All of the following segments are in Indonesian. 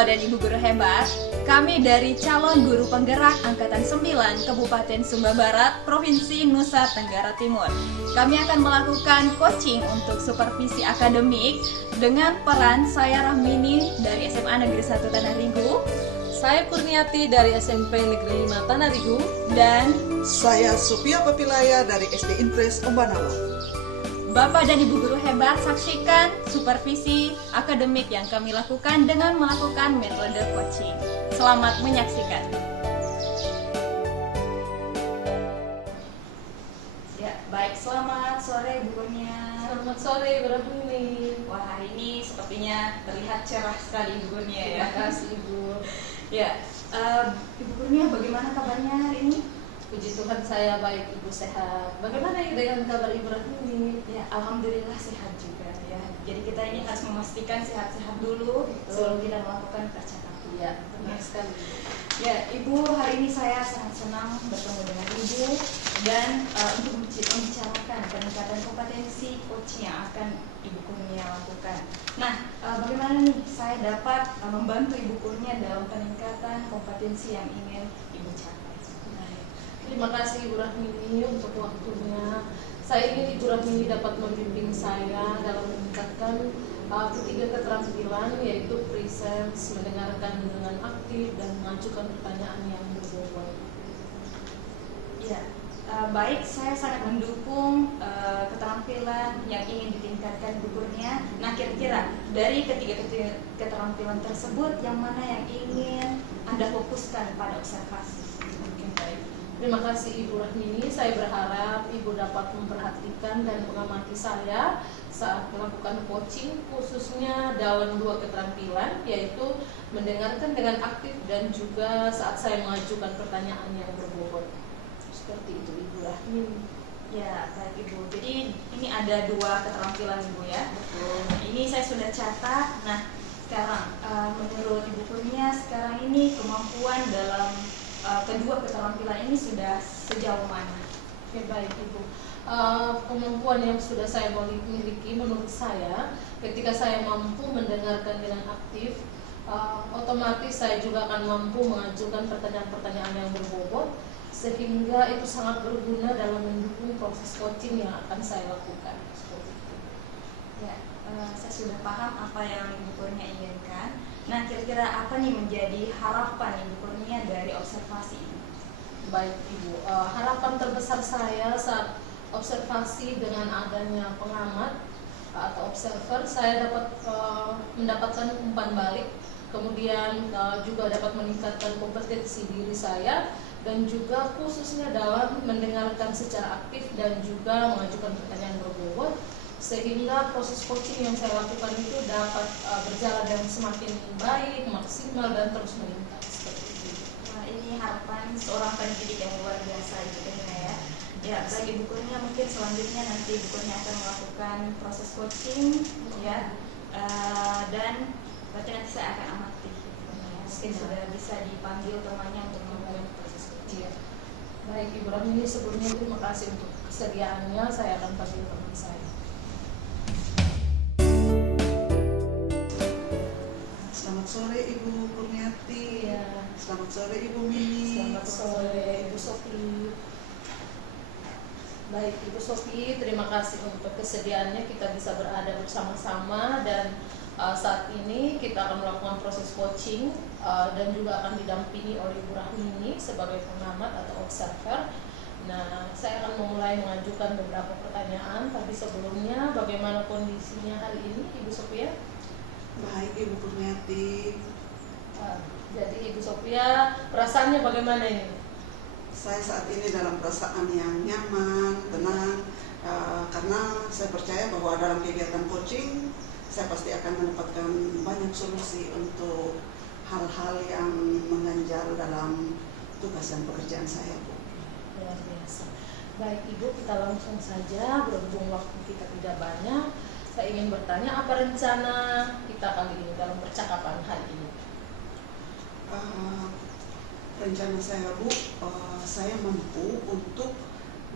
Bapak dan Ibu guru hebat, kami dari calon guru penggerak Angkatan 9 Kabupaten Sumba Barat, Provinsi Nusa Tenggara Timur. Kami akan melakukan coaching untuk supervisi akademik dengan peran saya Rahmini dari SMA Negeri 1 Tanah Rigu, Saya Kurniati dari SMP Negeri 5 Tanah Rigu, dan Saya Sophia Papilaya dari SD Impres Ombanawa. Bapak dan Ibu guru hebat, saksikan supervisi akademik yang kami lakukan dengan melakukan metode coaching. Selamat menyaksikan. Ya, baik. Selamat sore Bu Kurnia. Selamat sore Bu Rahmini. Wah, hari ini sepertinya terlihat cerah sekali Bu Kurnia ya. Terima kasih Ibu. Ya, Ibu Kurnia, bagaimana kabarnya hari ini? Puji Tuhan saya baik, Ibu sehat. Bagaimana dengan kabar Ibu Rahmini? Ya, alhamdulillah sehat juga ya. Jadi kita ini harus memastikan sehat-sehat dulu sebelum kita melakukan percakapan. Iya, benar sekali. Ya, Ibu, hari ini saya sangat senang bertemu dengan Ibu dan untuk membicarakan peningkatan kompetensi coaching yang akan Ibu Kurnia lakukan. Nah, bagaimana nih saya dapat membantu Ibu Kurnia dalam peningkatan kompetensi yang ingin Ibu capai? Terima kasih Ibu Rahmini untuk waktunya. Saya ingin Ibu Rahmini dapat membimbing saya dalam meningkatkan ketiga keterampilan, yaitu presence, mendengarkan dengan aktif, dan mengajukan pertanyaan yang berbobot. Ya, baik, saya sangat mendukung keterampilan yang ingin ditingkatkan Bu Kurnia. Nah, kira-kira dari ketiga keterampilan tersebut, yang mana yang ingin Anda fokuskan pada observasi? Oke, baik. Terima kasih Ibu Rahmini. Saya berharap Ibu dapat memperhatikan dan mengamati saya saat melakukan coaching, khususnya dalam dua keterampilan, yaitu mendengarkan dengan aktif dan juga saat saya mengajukan pertanyaan yang berbobot. Seperti itu Ibu Rahmini. Ya, baik Ibu. Jadi ini ada dua keterampilan Ibu ya. Betul. Nah, ini saya sudah catat. Nah, sekarang menurut Ibu Kurnia sekarang ini kemampuan dalam kedua keterampilan ini sudah sejauh mana? Oke, baik Ibu. Kemampuan yang sudah saya miliki menurut saya, ketika saya mampu mendengarkan dengan aktif, otomatis saya juga akan mampu mengajukan pertanyaan-pertanyaan yang berbobot, sehingga itu sangat berguna dalam mendukung proses coaching yang akan saya lakukan. Seperti itu. Ya, saya sudah paham apa yang Ibu Kurnia inginkan. Nah, kira-kira apa nih menjadi harapan Ibu Kurnia dari observasi ini? Baik Ibu, harapan terbesar saya saat observasi dengan adanya pengamat atau observer, saya dapat mendapatkan umpan balik, kemudian juga dapat meningkatkan kompetensi diri saya, dan juga khususnya dalam mendengarkan secara aktif dan juga mengajukan pertanyaan berbobot, sehingga proses coaching yang saya lakukan itu dapat berjalan dengan semakin baik, maksimal, dan terus meningkat. Seperti itu. Wah, ini harapan seorang pendidik yang luar biasa Ibu Kurnia ya. Ya, bagi Ibu Kurnia mungkin selanjutnya nanti Ibu Kurnia akan melakukan proses coaching ya, dan berarti nanti saya akan amati. Mungkin sudah bisa dipanggil temannya untuk memulai proses coaching. Iya. Baik Ibu Rahmini, sebelumnya terima kasih untuk kesediaannya. Saya akan panggil teman saya. Selamat sore Ibu Kurniati. Iya. Selamat sore Ibu Mini. Selamat sore Ibu Sofi. Baik Ibu Sofi, terima kasih untuk kesediaannya kita bisa berada bersama-sama, dan saat ini kita akan melakukan proses coaching dan juga akan didampingi oleh Ibu Rahmini sebagai pengamat atau observer. Nah, saya akan memulai mengajukan beberapa pertanyaan, tapi sebelumnya bagaimana kondisinya hari ini Ibu Sophia? Baik Ibu Kurniati. Jadi Ibu Sophia, perasaannya bagaimana ini? Saya saat ini dalam perasaan yang nyaman, tenang, karena saya percaya bahwa dalam kegiatan coaching saya pasti akan mendapatkan banyak solusi untuk hal-hal yang mengganjal dalam tugas dan pekerjaan saya, Bu. Luar biasa. Baik Ibu, kita langsung saja, berhubung waktu kita tidak banyak. Saya ingin bertanya, apa rencana kita kali ini dalam percakapan hari ini? Rencana saya, Bu, saya mampu untuk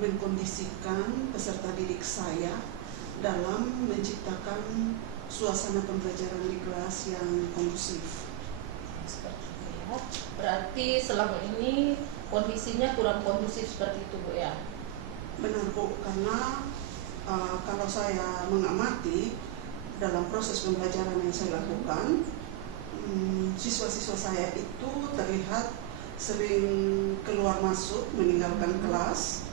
mengkondisikan peserta didik saya dalam menciptakan suasana pembelajaran di kelas yang kondusif. berarti selama ini kondisinya kurang kondusif seperti itu Bu ya? Benar Bu, karena kalau saya mengamati dalam proses pembelajaran yang saya lakukan, siswa-siswa saya itu terlihat sering keluar masuk, meninggalkan kelas.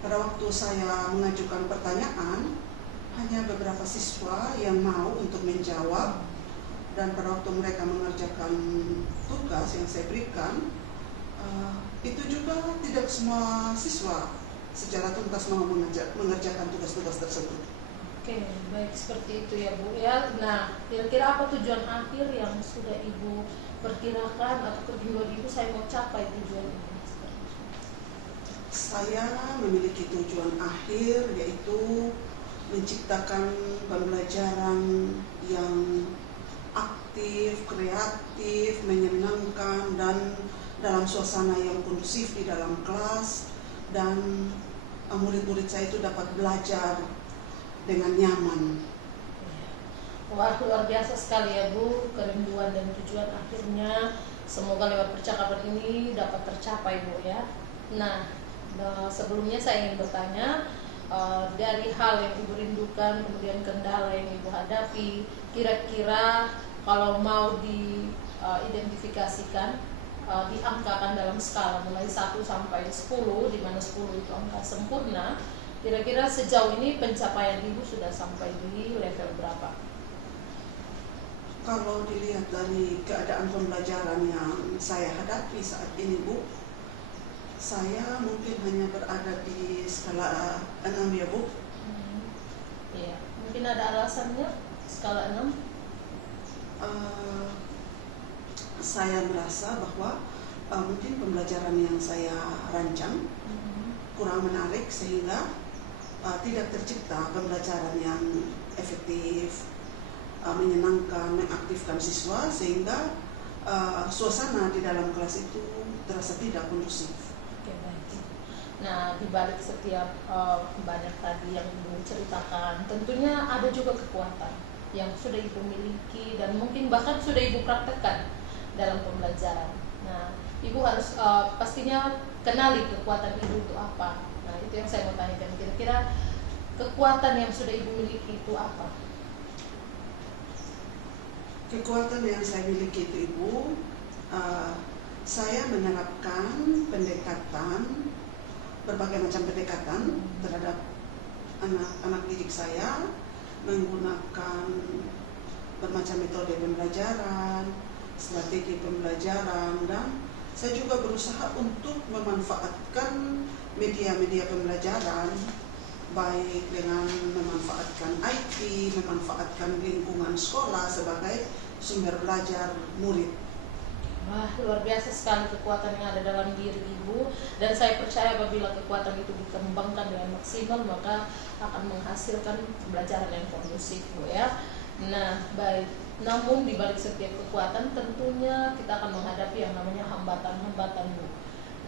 Pada waktu saya mengajukan pertanyaan, hanya beberapa siswa yang mau untuk menjawab, dan pada waktu mereka mengerjakan tugas yang saya berikan, itu juga tidak semua siswa secara tuntas mau mengerjakan tugas-tugas tersebut. Oke, baik seperti itu ya Bu ya. Nah, kira-kira apa tujuan akhir yang sudah Ibu perkirakan atau tujuan Ibu saya mau capai tujuan ini? Saya memiliki tujuan akhir, yaitu menciptakan pembelajaran yang aktif, kreatif, menyenangkan, dan dalam suasana yang kondusif di dalam kelas, dan murid-murid saya itu dapat belajar dengan nyaman. Wah, luar biasa sekali ya Bu, kerinduan dan tujuan akhirnya semoga lewat percakapan ini dapat tercapai Bu ya. Nah, sebelumnya saya ingin bertanya, dari hal yang Ibu rindukan, kemudian kendala yang Ibu hadapi, kira-kira kalau mau diidentifikasikan, diangkakan dalam skala mulai 1 sampai 10, di mana 10 itu angka sempurna, kira-kira sejauh ini pencapaian Ibu sudah sampai di level berapa? Kalau dilihat dari keadaan pembelajaran yang saya hadapi saat ini Bu, saya mungkin hanya berada di skala 6 ya Bu. Iya, mungkin ada alasannya skala 6? Saya merasa bahwa mungkin pembelajaran yang saya rancang kurang menarik, sehingga tidak tercipta pembelajaran yang efektif, menyenangkan, mengaktifkan siswa, sehingga suasana di dalam kelas itu terasa tidak kondusif. Oke, baik. Nah, di balik setiap banyak tadi yang Ibu ceritakan, tentunya ada juga kekuatan yang sudah Ibu miliki dan mungkin bahkan sudah Ibu praktekkan dalam pembelajaran. Nah, Ibu harus pastinya kenali kekuatan Ibu itu apa. Nah, itu yang saya mau tanyakan, kira-kira kekuatan yang sudah Ibu miliki itu apa? Kekuatan yang saya miliki itu Ibu, saya menerapkan pendekatan, berbagai macam pendekatan terhadap anak-anak didik saya, menggunakan bermacam metode pembelajaran, strategi pembelajaran, dan saya juga berusaha untuk memanfaatkan media-media pembelajaran, baik dengan memanfaatkan IT, memanfaatkan lingkungan sekolah sebagai sumber belajar murid. Wah, luar biasa sekali kekuatan yang ada dalam diri Ibu, dan saya percaya apabila kekuatan itu dikembangkan dengan maksimal maka akan menghasilkan pembelajaran yang kondusif Bu ya. Nah, baik. Namun di balik setiap kekuatan tentunya kita akan menghadapi yang namanya hambatan-hambatan Bu.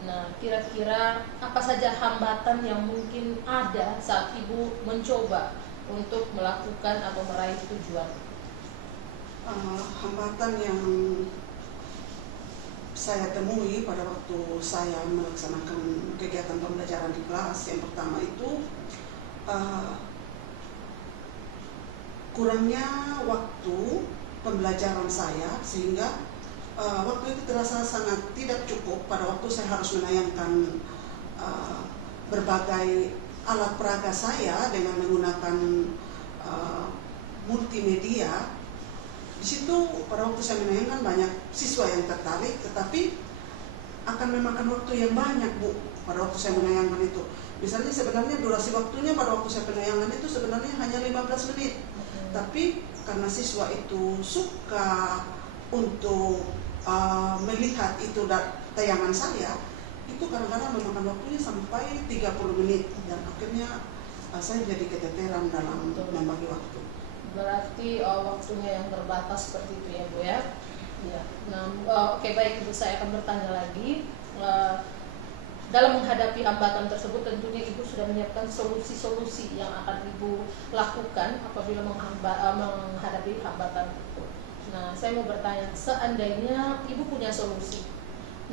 Nah, kira-kira apa saja hambatan yang mungkin ada saat Ibu mencoba untuk melakukan atau meraih tujuan? Hambatan yang saya temui pada waktu saya melaksanakan kegiatan pembelajaran di kelas, yang pertama itu kurangnya waktu pembelajaran saya, sehingga waktu itu terasa sangat tidak cukup pada waktu saya harus menayangkan berbagai alat peraga saya dengan menggunakan multimedia. Di situ pada waktu saya menayangkan banyak siswa yang tertarik, tetapi akan memakan waktu yang banyak Bu pada waktu saya menayangkan itu. Misalnya sebenarnya durasi waktunya pada waktu saya penayangan itu sebenarnya hanya 15 menit. Tapi karena siswa itu suka untuk melihat itu tayangan saya, itu kadang-kadang memakan waktunya sampai 30 menit, dan akhirnya saya jadi keteteran dalam membagi waktu. Berarti waktunya yang terbatas seperti itu ya Bu ya. Ya. Nah, oke, baik Ibu, saya akan bertanya lagi. Dalam menghadapi hambatan tersebut tentunya Ibu sudah menyiapkan solusi-solusi yang akan Ibu lakukan apabila menghadapi hambatan itu. Nah, saya mau bertanya, seandainya Ibu punya solusi,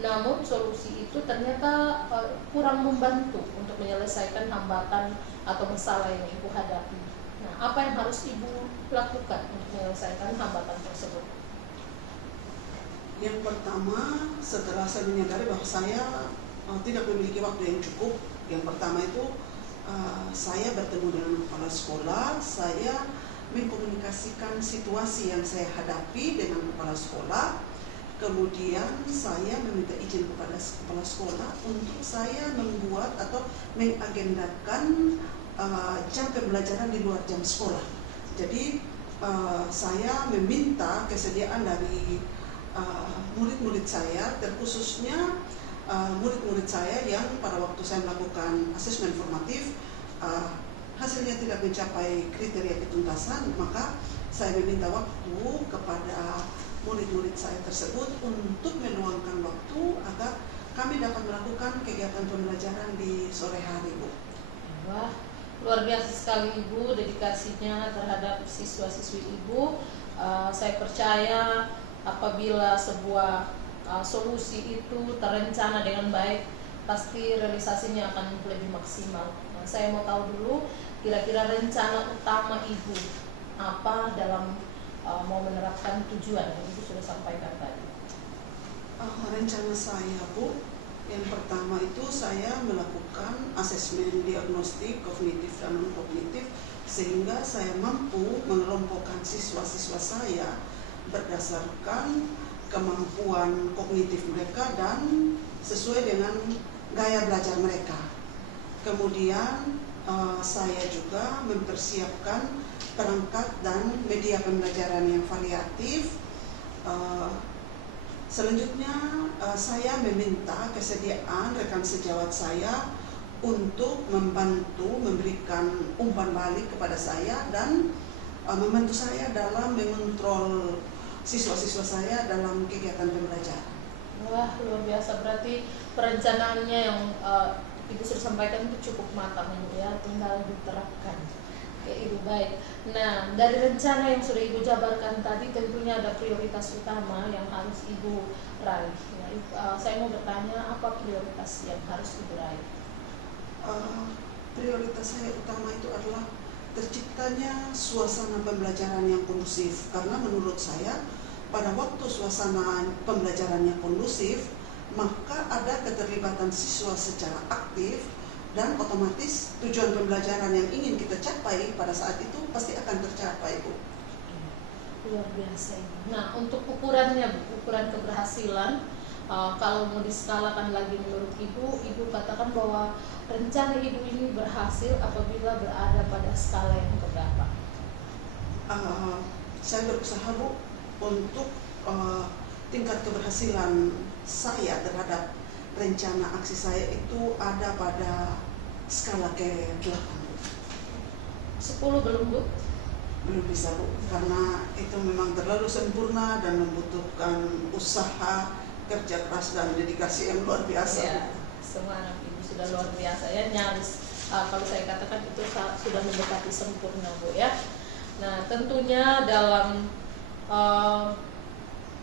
namun solusi itu ternyata kurang membantu untuk menyelesaikan hambatan atau masalah yang Ibu hadapi. Nah, apa yang harus Ibu lakukan untuk menyelesaikan hambatan tersebut? Yang pertama, setelah saya menyadari bahwa saya tidak memiliki waktu yang cukup, yang pertama itu saya bertemu dengan kepala sekolah, saya mengkomunikasikan situasi yang saya hadapi dengan kepala sekolah. Kemudian saya meminta izin kepada kepala sekolah untuk saya membuat atau mengagendakan jam pembelajaran di luar jam sekolah. Jadi saya meminta kesediaan dari murid-murid saya, terkhususnya murid-murid saya yang pada waktu saya melakukan asesmen formatif hasilnya tidak mencapai kriteria ketuntasan, maka saya meminta waktu kepada murid-murid saya tersebut untuk meluangkan waktu agar kami dapat melakukan kegiatan pembelajaran di sore hari, Bu. Wah, luar biasa sekali Ibu dedikasinya terhadap siswa-siswi Ibu. Saya percaya apabila sebuah solusi itu terencana dengan baik, pasti realisasinya akan lebih maksimal. Nah, saya mau tahu dulu kira-kira rencana utama Ibu apa dalam mau menerapkan tujuan yang Ibu sudah sampaikan tadi. Rencana saya, Bu, yang pertama itu saya melakukan asesmen diagnostik kognitif dan non-kognitif sehingga saya mampu mengelompokkan siswa-siswa saya berdasarkan kemampuan kognitif mereka dan sesuai dengan gaya belajar mereka. Kemudian saya juga mempersiapkan perangkat dan media pembelajaran yang variatif. Selanjutnya saya meminta kesediaan rekan sejawat saya untuk membantu memberikan umpan balik kepada saya dan membantu saya dalam mengontrol siswa-siswa saya dalam kegiatan pembelajaran. Wah, luar biasa, berarti perencanaannya yang Ibu sudah sampaikan itu cukup matang ya, tinggal diterapkan. Oke, Ibu, baik. Nah, dari rencana yang sudah Ibu jabarkan tadi tentunya ada prioritas utama yang harus Ibu raih. Saya mau bertanya, apa prioritas yang harus Ibu raih? Prioritas saya utama itu adalah terciptanya suasana pembelajaran yang kondusif, karena menurut saya pada waktu suasana pembelajarannya kondusif, maka ada keterlibatan siswa secara aktif dan otomatis tujuan pembelajaran yang ingin kita capai pada saat itu pasti akan tercapai, Bu. Luar biasa Ibu. Nah, untuk ukurannya, Bu, ukuran keberhasilan, kalau mau diskalakan lagi menurut Ibu katakan bahwa rencana Ibu ini berhasil apabila berada pada skala yang keberapa? Saya berusaha, Bu, untuk tingkat keberhasilan saya terhadap rencana aksi saya itu ada pada skala ke-8. 10 belum, Bu? Belum bisa, Bu, karena itu memang terlalu sempurna dan membutuhkan usaha, kerja keras dan dedikasi yang luar biasa. Ya, semua anak Ibu sudah luar biasa ya, nyaris kalau saya katakan itu sudah mendekati sempurna, Bu ya. Nah, tentunya dalam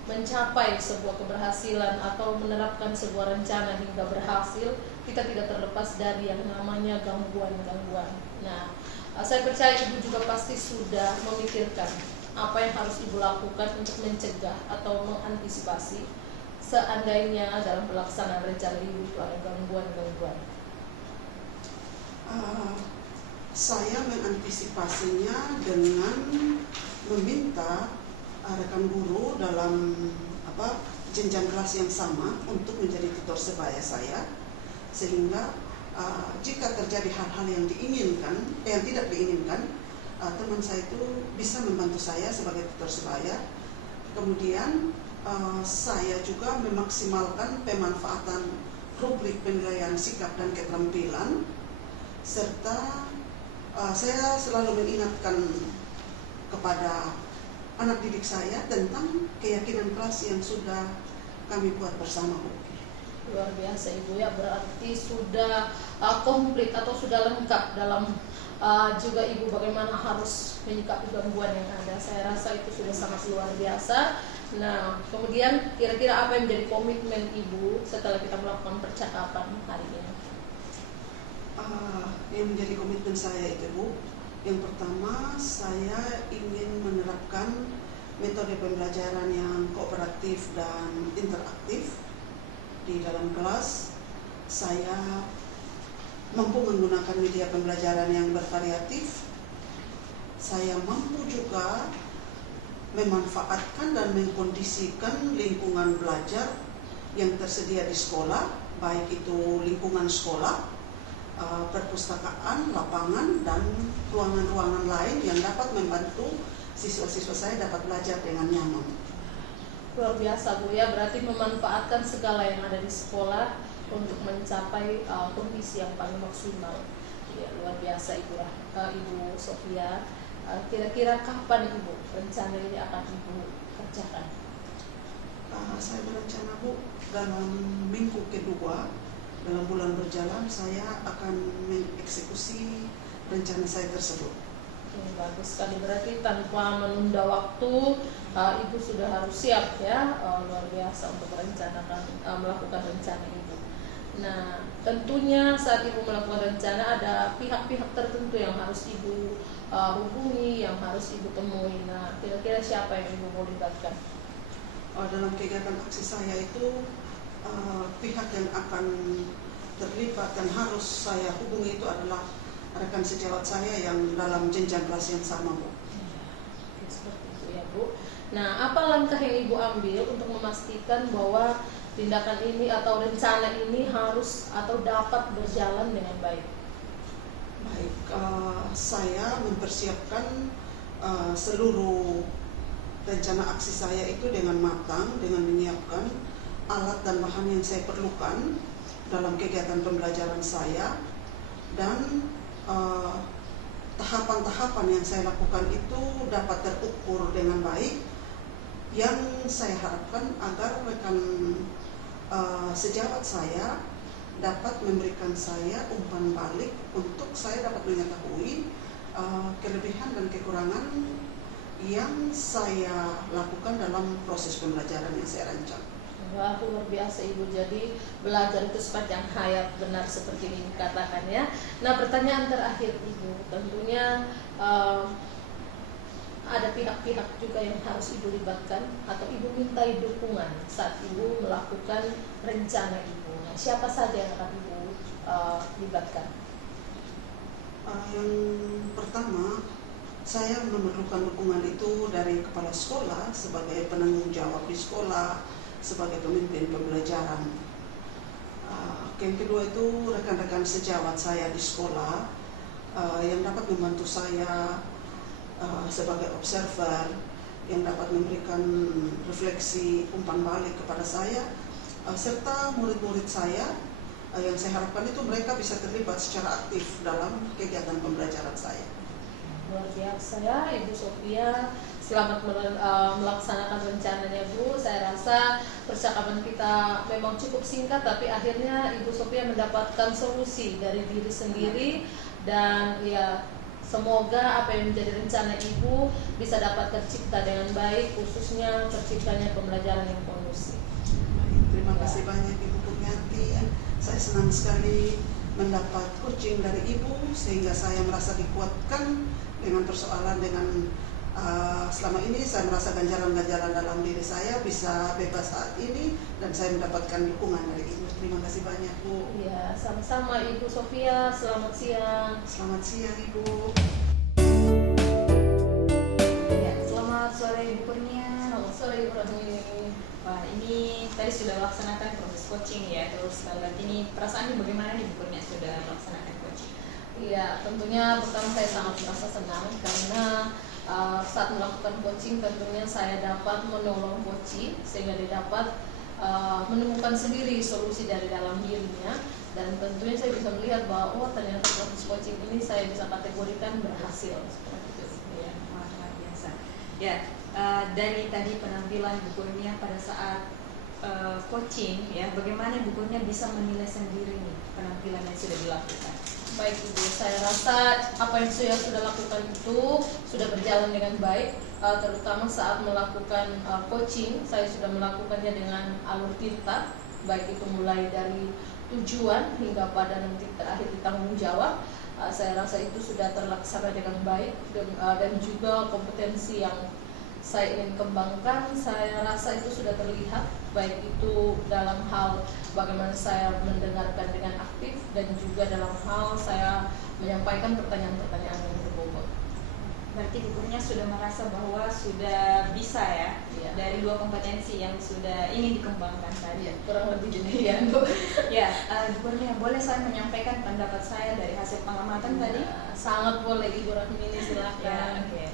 mencapai sebuah keberhasilan atau menerapkan sebuah rencana hingga berhasil, kita tidak terlepas dari yang namanya gangguan-gangguan. Nah, saya percaya Ibu juga pasti sudah memikirkan apa yang harus Ibu lakukan untuk mencegah atau mengantisipasi seandainya dalam pelaksanaan rencana Ibu itu ada gangguan-gangguan. Saya mengantisipasinya dengan meminta rekan guru dalam jenjang kelas yang sama untuk menjadi tutor sebaya saya, sehingga jika terjadi hal-hal yang diinginkan, yang tidak diinginkan, teman saya itu bisa membantu saya sebagai tutor sebaya. Kemudian saya juga memaksimalkan pemanfaatan rubrik penilaian sikap dan keterampilan, serta saya selalu mengingatkan kepada anak didik saya tentang keyakinan kelas yang sudah kami buat bersama, Bu. Luar biasa Ibu ya, berarti sudah komplit atau sudah lengkap dalam juga Ibu bagaimana harus menyikapi gangguan yang ada. Saya rasa itu sudah sangat luar biasa. Nah, kemudian kira-kira apa yang menjadi komitmen Ibu setelah kita melakukan percakapan hari ini? Yang menjadi komitmen saya itu, Bu, yang pertama saya ingin menerapkan metode pembelajaran yang kooperatif dan interaktif di dalam kelas. Saya mampu menggunakan media pembelajaran yang bervariatif. Saya mampu juga memanfaatkan dan mengkondisikan lingkungan belajar yang tersedia di sekolah, baik itu lingkungan sekolah, perpustakaan, lapangan, dan ruangan-ruangan lain yang dapat membantu siswa-siswa saya dapat belajar dengan nyaman. Luar biasa, Bu, ya, berarti memanfaatkan segala yang ada di sekolah untuk mencapai kondisi yang paling maksimal. Ya, luar biasa Ibu Sofia. Kira-kira kapan Ibu rencana ini akan Ibu kerjakan? Saya berencana, Bu, dalam minggu kedua dalam bulan berjalan saya akan mengeksekusi rencana saya tersebut. Bagus sekali, berarti tanpa menunda waktu Ibu sudah harus siap, ya. Luar biasa untuk merencanakan melakukan rencana Ibu. Nah, tentunya saat Ibu melakukan rencana ada pihak-pihak tertentu yang harus Ibu hubungi, yang harus Ibu temui. Nah, kira-kira siapa yang Ibu mau libatkan? Dalam kegiatan aksi saya itu pihak yang akan terlibat dan harus saya hubungi itu adalah rekan sejawat saya yang dalam jenjang kelas yang sama, Bu. Seperti itu, ya, Bu. Nah, apa langkah yang Ibu ambil untuk memastikan bahwa tindakan ini atau rencana ini harus atau dapat berjalan dengan baik? Baik, saya mempersiapkan seluruh rencana aksi saya itu dengan matang, dengan menyiapkan alat dan bahan yang saya perlukan dalam kegiatan pembelajaran saya, dan tahapan-tahapan yang saya lakukan itu dapat terukur dengan baik, yang saya harapkan agar rekan sejawat saya dapat memberikan saya umpan balik untuk saya dapat mengetahui kelebihan dan kekurangan yang saya lakukan dalam proses pembelajaran yang saya rancang. Wah, luar biasa Ibu. Jadi belajar itu sepanjang hayat, benar seperti ini dikatakan, ya. Nah, pertanyaan terakhir Ibu, tentunya ada pihak-pihak juga yang harus Ibu libatkan atau Ibu mintai dukungan saat Ibu melakukan rencana Ibu. Nah, siapa saja yang akan Ibu libatkan? Yang pertama, saya memerlukan dukungan itu dari kepala sekolah sebagai penanggung jawab di sekolah, sebagai pemimpin pembelajaran. Yang kedua itu rekan-rekan sejawat saya di sekolah yang dapat membantu saya sebagai observer, yang dapat memberikan refleksi umpan balik kepada saya, serta murid-murid saya yang saya harapkan itu mereka bisa terlibat secara aktif dalam kegiatan pembelajaran saya. Luar biasa, ya, Ibu Sofia. Selamat melaksanakan rencananya, Bu. Saya rasa percakapan kita memang cukup singkat, tapi akhirnya Ibu Sofia mendapatkan solusi dari diri sendiri, dan ya, semoga apa yang menjadi rencana Ibu bisa dapat tercipta dengan baik, khususnya terciptanya pembelajaran yang kondusif. Terima kasih banyak Ibu Kurniati. Saya senang sekali mendapat coaching dari Ibu sehingga saya merasa dikuatkan dengan persoalan selama ini saya merasa ganjaran-ganjaran dalam diri saya bisa bebas saat ini, dan saya mendapatkan dukungan dari Ibu. Terima kasih banyak, Bu. Ya, sama-sama Ibu Sofia. Selamat siang. Selamat siang, Ibu. Ya, selamat sore Ibu Kurnia. Selamat sore Ibu Rahmi. Wah, ini tadi sudah melaksanakan proses coaching, ya. Terus kali ini perasaannya bagaimana nih Bu Kurnia sudah melaksanakan coaching? Iya, tentunya pertama saya sangat merasa senang karena saat melakukan coaching tentunya saya dapat menolong coaching sehingga dia dapat menemukan sendiri solusi dari dalam dirinya, dan tentunya saya bisa melihat bahwa oh, ternyata proses coaching ini saya bisa kategorikan berhasil seperti itu. Ya, luar biasa. Ya, dari tadi penampilan Bu Kurnia pada saat coaching, ya, bagaimana Bu Kurnia bisa menilai sendiri nih penampilan yang sudah dilakukan? Baik Ibu, saya rasa apa yang saya sudah lakukan itu sudah berjalan dengan baik, terutama saat melakukan coaching. Saya sudah melakukannya dengan alur tinta, baik itu mulai dari tujuan hingga pada nanti terakhir di tanggung jawab. Saya rasa itu sudah terlaksana dengan baik, dan juga kompetensi yang saya ingin kembangkan, saya rasa itu sudah terlihat, baik itu dalam hal bagaimana saya mendengarkan dengan aktif dan juga dalam hal saya menyampaikan pertanyaan-pertanyaan yang berbobot. Berarti gurunya sudah merasa bahwa sudah bisa ya, Iya. dari 2 kompetensi yang sudah ingin dikembangkan tadi. Kurang lebih demikian Bu. Ya, gurunya boleh saya menyampaikan pendapat saya dari hasil pengamatan tadi? Sangat boleh Ibu Rahmini, Ya, silakan. oke.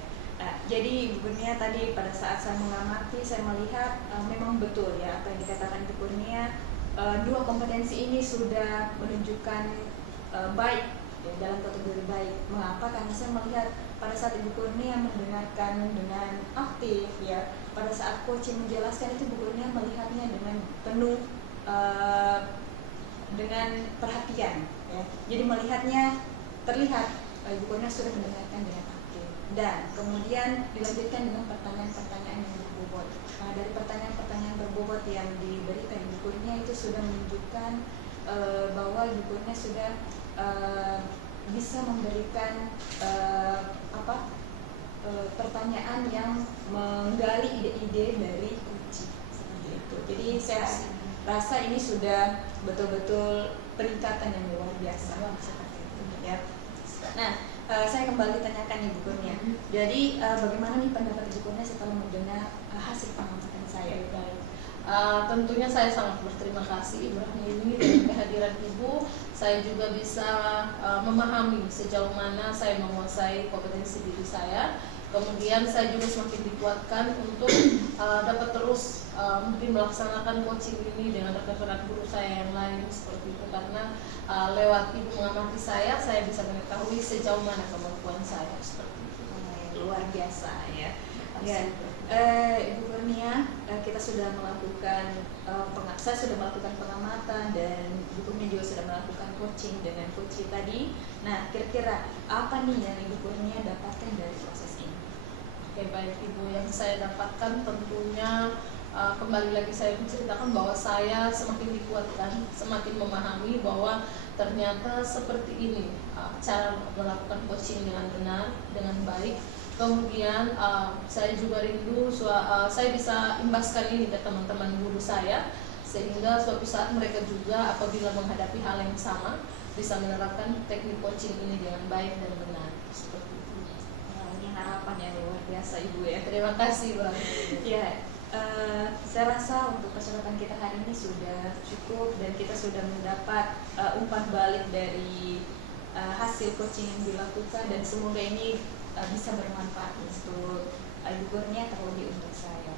Jadi Ibu Kurnia tadi pada saat saya mengamati, saya melihat memang betul ya apa yang dikatakan Ibu Kurnia, 2 kompetensi ini sudah menunjukkan baik ya, dalam kategori baik. Mengapa? Karena saya melihat pada saat Ibu Kurnia mendengarkan dengan aktif ya, pada saat coaching menjelaskan itu Ibu Kurnia melihatnya dengan penuh dengan perhatian ya. Jadi melihatnya terlihat Ibu Kurnia sudah mendengarkan dengan aktif, dan kemudian dilanjutkan dengan pertanyaan-pertanyaan yang berbobot. Dari pertanyaan-pertanyaan berbobot yang diberikan Ibu Kurnia itu sudah menunjukkan bahwa Ibu Kurnia sudah bisa memberikan pertanyaan yang menggali ide-ide dari coaching seperti itu. Jadi saya rasa ini sudah betul-betul peningkatan yang luar biasa seperti itu ya. Nah, saya kembali tanyakan Ibu Kurnia. Jadi bagaimana nih pendapat Ibu Kurnia setelah mendengar hasil pengamatan saya? Tentunya saya sangat berterima kasih Ibu Rahmini dengan kehadiran Ibu. Saya juga bisa memahami sejauh mana saya menguasai kompetensi diri saya. Kemudian saya juga semakin dikuatkan untuk dapat terus mungkin melaksanakan coaching ini dengan rekan-rekan guru saya yang lain seperti itu, karena lewat Ibu mengamati saya bisa mengetahui sejauh mana kemampuan saya seperti itu. Luar biasa ya. Ya, Ibu Kurnia, kita sudah melakukan saya sudah melakukan pengamatan, dan Ibu Kurnia juga sudah melakukan coaching dengan coach tadi. Nah, kira-kira apa nih yang Ibu Kurnia dapatkan dari proses ini? Oke, baik Ibu, yang saya dapatkan tentunya kembali lagi saya menceritakan bahwa saya semakin dikuatkan, semakin memahami bahwa ternyata seperti ini cara melakukan coaching dengan benar, dengan baik. Kemudian saya juga rindu saya bisa imbaskan ini ke teman-teman guru saya, sehingga suatu saat mereka juga apabila menghadapi hal yang sama bisa menerapkan teknik coaching ini dengan baik dan benar seperti itu. Ini harapan yang luar biasa Ibu ya. Terima kasih Bang. Ya, saya rasa untuk kesempatan kita hari ini sudah cukup, dan kita sudah mendapat umpan balik dari hasil coaching yang dilakukan, dan semoga ini bisa bermanfaat untuk Ibu Kurnia, terlebih untuk saya.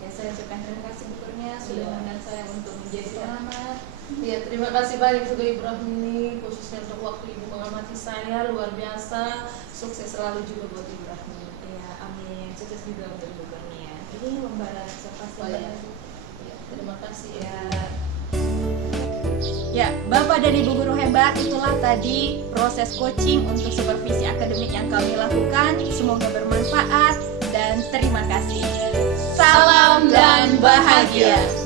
Ya, saya ucapkan terima kasih Ibu Kurnia sudah mengundang saya untuk menjadi pengamat. Ya, terima kasih banyak juga Ibu Rahmini, khususnya untuk waktu Ibu mengamati saya, luar biasa. Sukses selalu juga buat Ibu Rahmini. Ya, amin. Sukses juga untuk Ibu Kurnia. Ini lembaran observasi. Ya, terima kasih ya. Ya, Bapak dan Ibu guru hebat, itulah tadi proses coaching untuk supervisi akademik yang kami lakukan. Semoga bermanfaat dan terima kasih. Salam dan bahagia.